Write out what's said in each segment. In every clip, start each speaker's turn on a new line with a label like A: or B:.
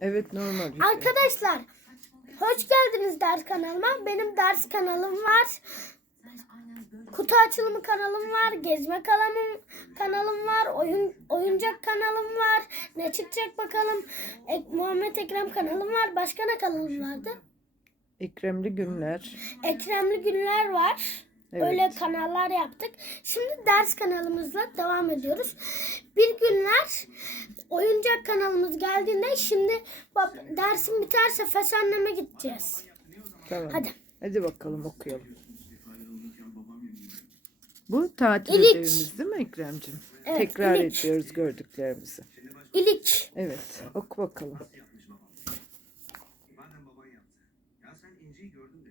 A: Evet normal. video.
B: Arkadaşlar hoş geldiniz ders kanalıma. Benim ders kanalım var. Kutu açılımı kanalım var. Gezme kanalım, kanalım var. Oyun oyuncak kanalım var. Ne çıkacak bakalım. Ek, Muhammed Ekrem kanalım var. Başka ne kanalım vardı?
A: Ekremli günler.
B: Ekremli Günler var.
A: Evet.
B: Öyle kanallar yaptık. Şimdi ders kanalımızla devam ediyoruz. Bir günler oyuncak kanalımız geldiğinde şimdi bab, dersim biterse Fesanneme gideceğiz.
A: Tamam.
B: Hadi.
A: Hadi bakalım okuyalım. Bu tatil
B: İlik.
A: ödevimiz değil mi Ekrem'cim?
B: Evet,
A: Tekrar
B: ilik.
A: ediyoruz gördüklerimizi.
B: İlik.
A: Evet oku bakalım.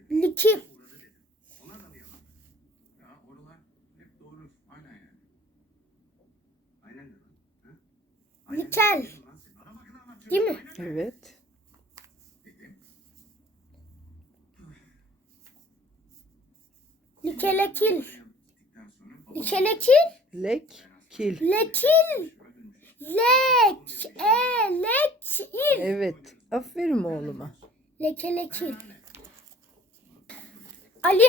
C: Madem anlatıyor.
B: Değil mi?
A: Evet.
B: Likelekil. Likelekil.
A: Lek, kil.
B: Lekil. Lek. E. Lekil.
A: Evet. Aferin oğluma.
B: Lekelekil. Ali.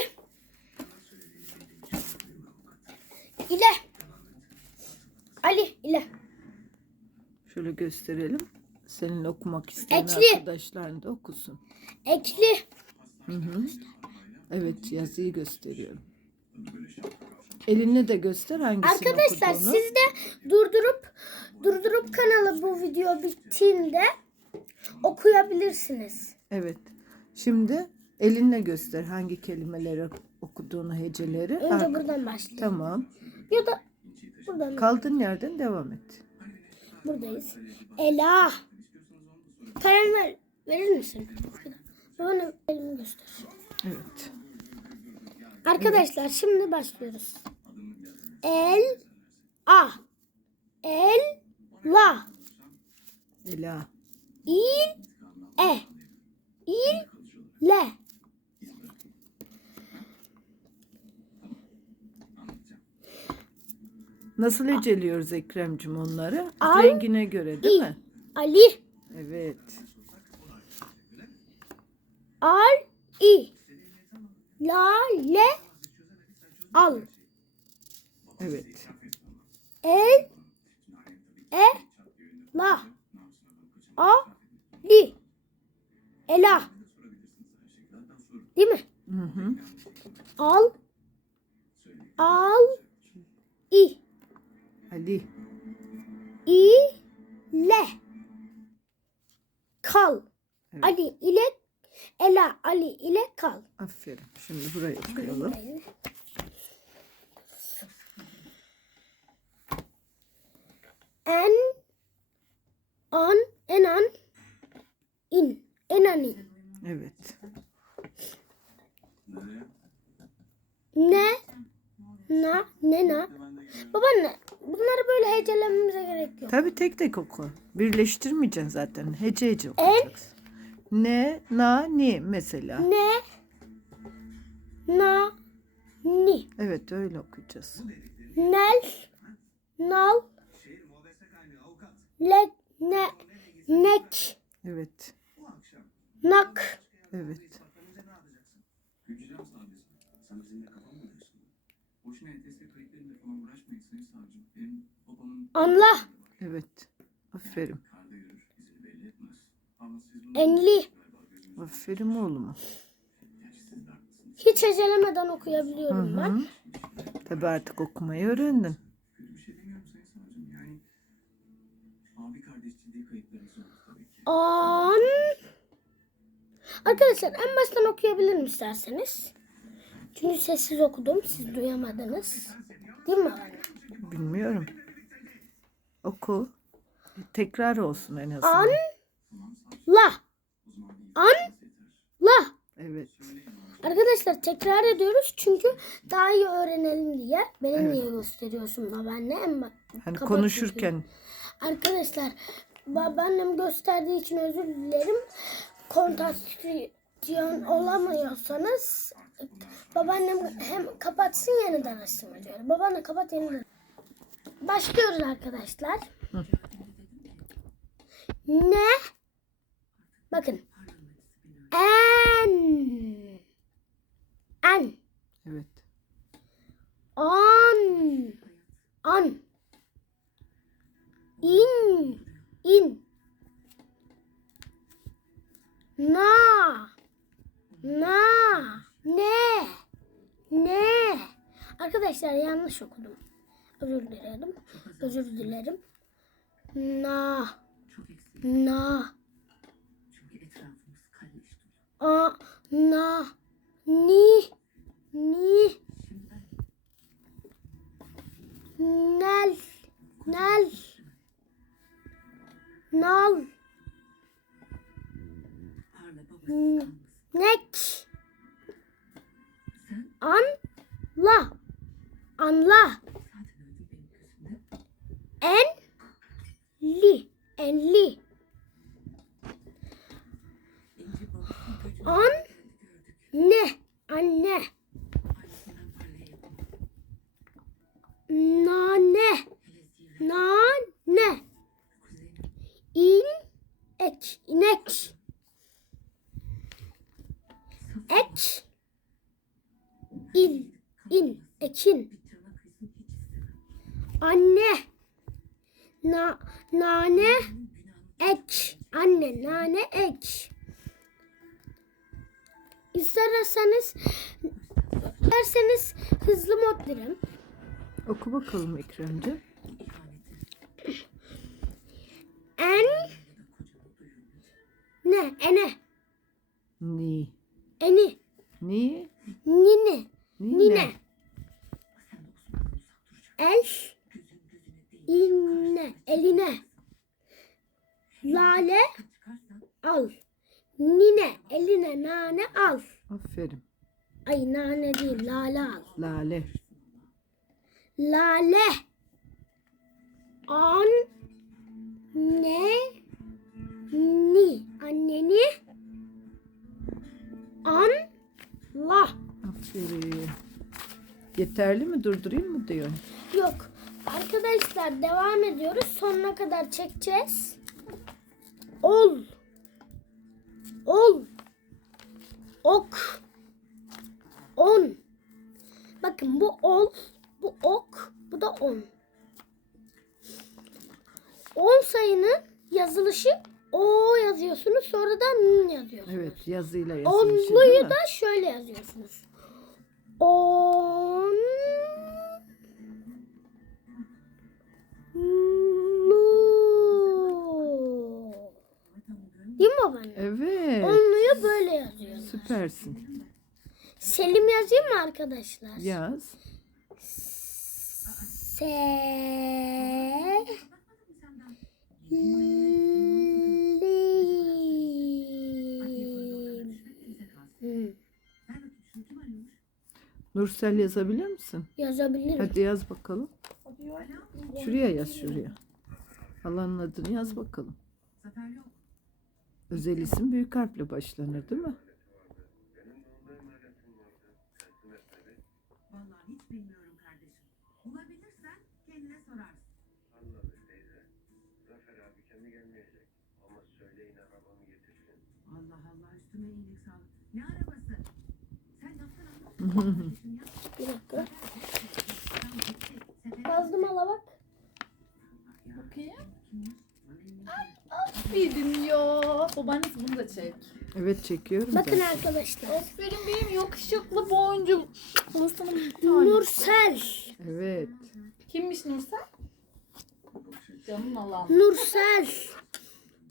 B: İle. Ali ile.
A: Şöyle gösterelim. Senin okumak isteyen
B: Ekli.
A: arkadaşların da okusun.
B: Ekli.
A: Hı hı. Evet yazıyı gösteriyorum. Elinle de göster hangisini
B: Arkadaşlar
A: okuduğunu.
B: siz de durdurup durdurup kanalı bu video bittiğinde okuyabilirsiniz.
A: Evet. Şimdi elinle göster hangi kelimeleri okuduğunu, heceleri.
B: Önce
A: Arka-
B: buradan başlayalım.
A: Tamam.
B: Ya da buradan
A: Kaldığın yerden devam et.
B: Buradayız. Ela. Kalem ver, verir misin? Bana elimi göster.
A: Evet.
B: Arkadaşlar şimdi başlıyoruz. El a el la
A: Ela.
B: il e il le
A: Nasıl heceliyoruz Ekrem'cim onları?
B: Al,
A: Rengine göre değil mi?
B: Ali
A: Evet.
B: al i la le al
A: Evet.
B: el e la a li ela değil mi?
A: Hı hı.
B: Al al
A: Ali.
B: i le kal
A: Evet.
B: Ali ile Ela Ali ile kal.
A: Aferin. Şimdi burayı okuyalım.
B: En an enan in enanin
A: Evet.
B: ne na ne na babaanne bunları böyle hecelememize gerek yok.
A: Tabii tek tek oku. Birleştirmeyeceksin zaten. Hece hece okuyacaksın. Ne, na, ni mesela.
B: Ne na ni
A: Evet öyle okuyacağız.
B: nel nal le ne nek
A: Evet.
B: Nak
A: Evet.
B: anla
A: Evet. Aferin.
B: enli
A: Aferin oğluma.
B: Hiç hecelemeden
A: Hı
B: okuyabiliyorum ben.
A: hı. Tabii artık okumayı öğrendin.
B: An Arkadaşlar en baştan okuyabilirim isterseniz. Çünkü sessiz okudum. Siz duyamadınız. Değil mi?
A: Bilmiyorum. Oku. Tekrar olsun en
B: An
A: azından.
B: la An la
A: Evet.
B: Arkadaşlar tekrar ediyoruz çünkü daha iyi öğrenelim diye. Beni
A: Evet.
B: niye gösteriyorsun babaanne?
A: Hani konuşurken
B: Arkadaşlar babaannem gösterdiği için özür dilerim. Kontaksiyon olamıyorsanız babaannem hem kapatsın yeniden açsın diyor. Babaanne kapat yeniden. Başlıyoruz arkadaşlar. Ne Bakın. En. En.
A: Evet.
B: An. An. İn. İn. Na. Na. Ne. Ne. Arkadaşlar yanlış okudum. Özür dilerim. Özür dilerim. Na. Na. A. Na. Ni. Ni. Nel. Nel. Nal. Nek. Anla. Anla. Ekin. Anne. Na, nane. Ek. Anne. Nane. Ek. İsterseniz isterseniz hızlı mod derim.
A: Oku bakalım Ekrem'ci.
B: En ne ene
A: Ni.
B: eni
A: Ni.
B: nine
A: Ni
B: nine
A: ne?
B: El inne eline. Lale al. Nine eline nane al.
A: Aferin.
B: ay nane değil lale al.
A: Lale.
B: lale. An ne? Ni. Anneni. An la.
A: Aferin. Yeterli mi? Durdurayım mı diyor.
B: Yok. Arkadaşlar devam ediyoruz. Sonuna kadar çekeceğiz. Ol. Ol. Ok. On. Bakın bu ol, bu ok, bu da on. On sayının yazılışı o yazıyorsunuz sonra da n yazıyorsunuz.
A: Evet yazıyla yazılmış. değil
B: Onluyu da şöyle yazıyorsunuz. Babaanne?
A: Evet.
B: Onluyu böyle yazıyoruz.
A: Süpersin.
B: Selim yazayım mı arkadaşlar?
A: Yaz.
B: Se Lim.
A: Nursel yazabilir misin?
B: Yazabilirim.
A: Hadi yaz bakalım. Şuraya yaz şuraya. Alanın adını yaz bakalım. Özel isim büyük harfle başlanır değil mi?
D: Vallahi hiç bilmiyorum kardeşim. Bulabilirsen kendine sorarsın.
C: Anladık teyze. Zafer abi kendi gelmeyecek. Ama söyleyin arabamı getirsin.
D: Allah Allah üstüme iyilik sağlık. Ne arabası? Sen laftan anlamıyorsun kardeşim ya.
B: Bir dakika. Yazdım ala bak.
E: Bakayım. Aferin ya. Babaannesi bunu da çek.
A: Evet çekiyorum.
B: Bakın
A: zaten.
B: arkadaşlar.
E: Aferin benim yakışıklı boncuk. Bir tane.
B: Nursel.
A: Evet.
E: Kimmiş Nursel? Canım Allah'ım.
B: Nursel.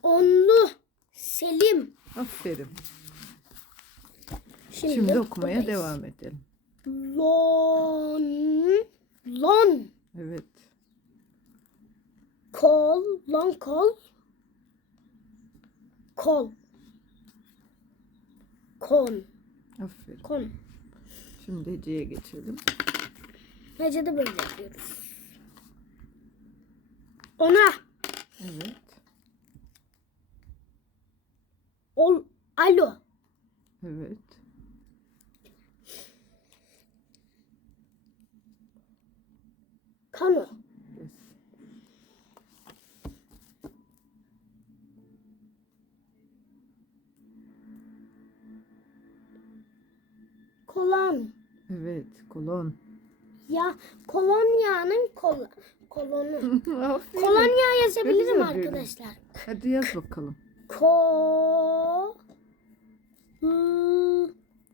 B: Onlu. Selim.
A: Aferin.
B: Şimdi,
A: Şimdi okumaya
B: buradayız.
A: devam edelim.
B: Lon. Lon.
A: Evet.
B: Kol. Lon kol. Kol. Kon.
A: Aferin.
B: Kon.
A: Şimdi Hece'ye geçelim.
B: Hece de böyle yapıyoruz. Ona.
A: Evet.
B: Ol. Alo.
A: Evet.
B: Kano. Kolon.
A: Evet kolon.
B: Ya kolonyanın kol kolonu. Kolonya yazabilirim
A: dedim.
B: arkadaşlar.
A: Hadi yaz bakalım.
B: Ko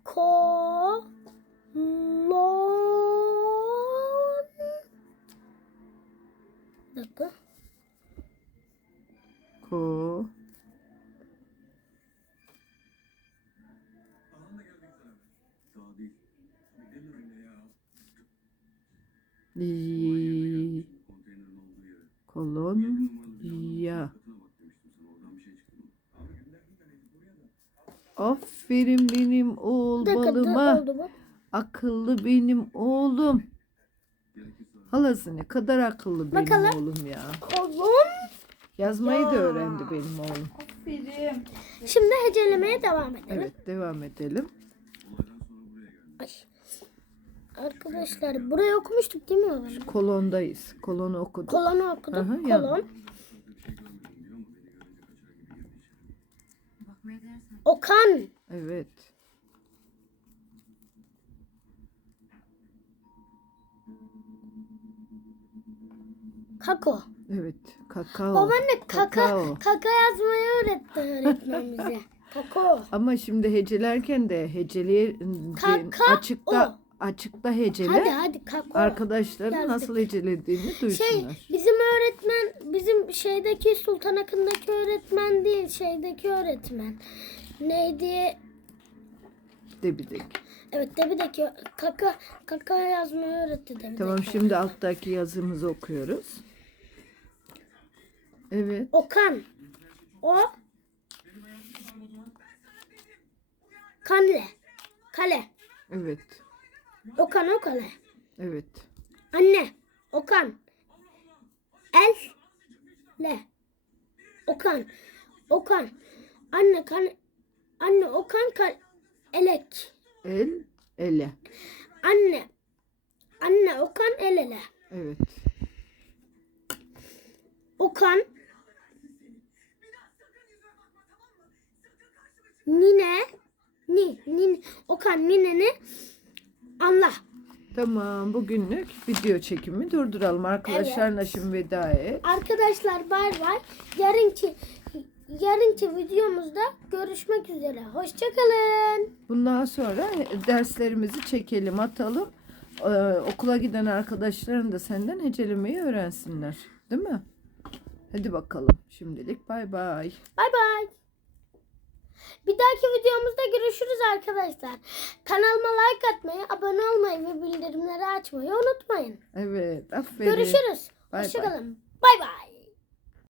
B: ko lon Bir dakika.
A: Ko.
C: Falan da geldik sana. Daha değil. Gidelim öyle ya.
A: Li.
C: Konteynerin olduğu yere.
A: Kolon. Ya.
C: Katına bak demiştim sana. Oradan bir şey çıktı mı? Abi gönderdim ben Elif buraya da.
A: Aferin benim oğul
B: dakika
A: balıma. Akıllı benim oğlum. Halası ne kadar akıllı benim
B: Bakalım.
A: oğlum ya.
B: Kolon.
A: Yazmayı da öğrendi benim oğlum.
E: Aferin.
B: Şimdi hecelemeye devam edelim.
A: Evet devam edelim.
C: buraya.
B: Ay. Arkadaşlar burayı okumuştuk değil mi o zaman?
A: Kolondayız. Kolonu okuduk.
B: Kolonu okuduk.
A: Aha,
B: Kolon.
A: yani.
C: Şey.
B: Okan.
A: Evet.
B: Kako.
A: Evet. Kakao.
B: Babaanne kaka,
A: Kakao.
B: kaka yazmayı öğretti öğretmen bize. Kako.
A: Ama şimdi hecelerken de heceli
B: Kaka
A: açıkta açıkta hecele.
B: Hadi hadi kako.
A: Arkadaşların
B: Yazdık.
A: nasıl hecelediğini
B: Şey
A: duysunlar.
B: bizim öğretmen bizim şeydeki Sultan Akın'daki öğretmen değil şeydeki öğretmen. Neydi?
A: Debidik.
B: Evet Debi'deki kaka kaka yazmayı öğretti Debi'deki.
A: Tamam şimdi alttaki yazımızı okuyoruz. Evet.
B: Okan. O. Kanle. Kale.
A: Evet.
B: Okan o kale.
A: Evet.
B: Anne. Okan. El. Le. Okan. Okan. Anne kan. Anne Okan kal. Elek.
A: El ele.
B: Anne. Anne Okan el ele.
A: Evet.
B: Okan. Nine. Ni. Nin. Okan nineni anla.
A: Tamam bugünlük video çekimi durduralım. Arkadaşlarla şimdi veda et.
B: Arkadaşlar bay bay. Yarınki yarınki videomuzda görüşmek üzere. Hoşçakalın.
A: Bundan sonra derslerimizi çekelim, atalım. Ee, okula giden arkadaşların da senden hecelemeyi öğrensinler. Değil mi? Hadi bakalım. Şimdilik bay bay.
B: Bay bay. Bir dahaki videomuzda görüşürüz arkadaşlar. Kanalıma like atmayı, abone olmayı ve bildirimleri açmayı unutmayın.
A: Evet, aferin.
B: Görüşürüz. Hoşçakalın. Bay bay.